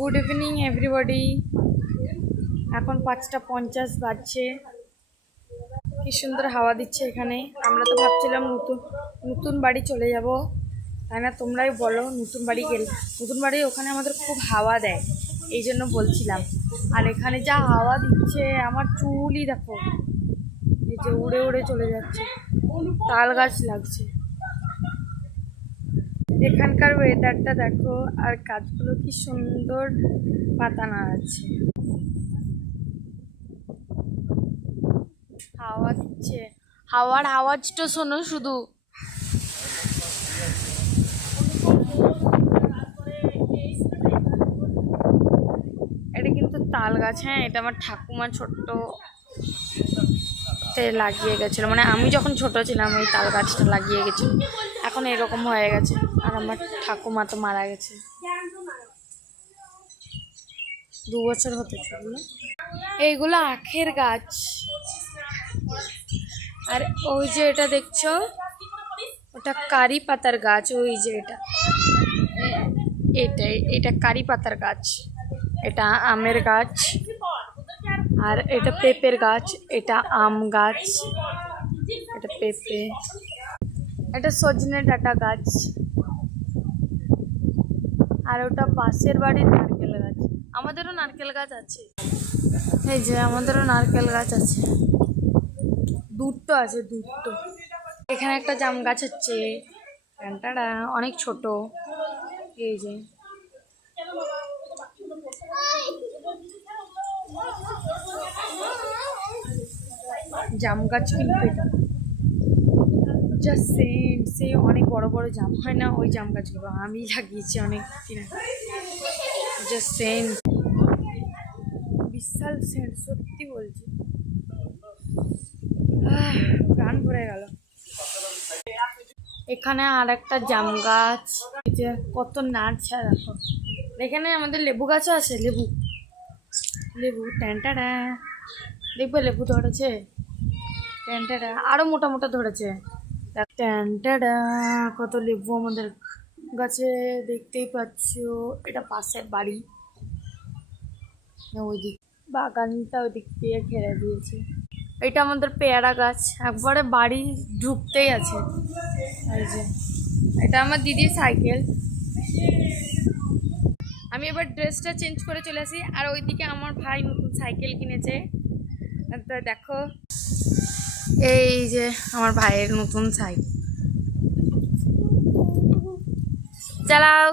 Good evening everybody. এখন 5:50 বাজছে। কি সুন্দর হাওয়া দিচ্ছে এখানে। আমরা তো ভাবছিলাম নতুন বাড়ি চলে যাব, তাই না? তোমরাই বলো, নতুন বাড়ি গেলে নতুন বাড়ি ওখানে আমাদের খুব হাওয়া দেয়, এই জন্য বলছিলাম। আর এখানে যা হাওয়া দিচ্ছে, আমার চুলই দেখো এই যে উড়ে উড়ে চলে যাচ্ছে, তাল গাছ লাগছে। এখানকার ওয়েদারটা দেখো, আর গাছগুলো কি সুন্দর পাতা নাড়াচ্ছে, হাওয়া দিচ্ছে। হাওয়ার আওয়াজটা শোনো শুধু। এটা কিন্তু তাল গাছ, হ্যাঁ। এটা আমার ঠাকুমা ছোট্ট লাগিয়ে গেছিলো, মানে আমি যখন ছোট ছিলাম এই তাল গাছটা লাগিয়ে গেছিল। এখন এরকম হয়ে গেছে, আর আমার ঠাকুমা তো মারা গেছে, 2 বছর হতে চললো। এইগুলো আখের গাছ। আর ওই যে এটা দেখছো, ওটা কারি পাতার গাছ। ওই যে এটা কারি পাতার গাছ। এটা আমের গাছ, আর এটা পেঁপের গাছ। এটা আম গাছ, এটা পেঁপে। এটা সজনে ডাঁটা গাছ। আর ওটা পাশের বাড়ির নারকেল গাছ। আমাদেরও নারকেল গাছ আছে, এই যে আমাদেরও নারকেল গাছ আছে, দুটো আছে, দুটো। এখানে একটা জাম গাছ হচ্ছে, ডাঁটাটা অনেক ছোট। এই যে জাম গাছ, কিন্তু এটা জাস্ট সেম, সে অনেক বড় বড় জাম হয় না, ওই জাম গাছগুলো আমি লাগিয়েছি অনেক দিন আগে। জাস্ট সেম, বিশাল সেন্ট, সত্যি বলছি, প্রাণ ভরে গেল। এখানে আর একটা জাম গাছ, যে কত নাড়ছে দেখো। এখানে আমাদের লেবু গাছও আছে, লেবু লেবু ট্যান্টাটা দেখবে, লেবু ধরেছে, ট্যান্টাটা আরো মোটা মোটা ধরেছে, ট্যান্টাটা কত লেবু আমাদের গাছে, দেখতেই পাচ্ছ। এটা পাশের বাড়ি, ওই দিক বাগানটা ওই দিক দিয়ে ঘেরে দিয়েছে। এটা আমাদের পেয়ারা গাছ, একবারে বাড়ি ঢুকতেই আছে। এই যে এটা আমার দিদির সাইকেল। আমি এবার ড্রেসটা চেঞ্জ করে চলে আসি। আর ওইদিকে আমার ভাই নতুন সাইকেল কিনেছে, তো দেখো এই যে আমার ভাইয়ের নতুন সাইকেল। চালাও।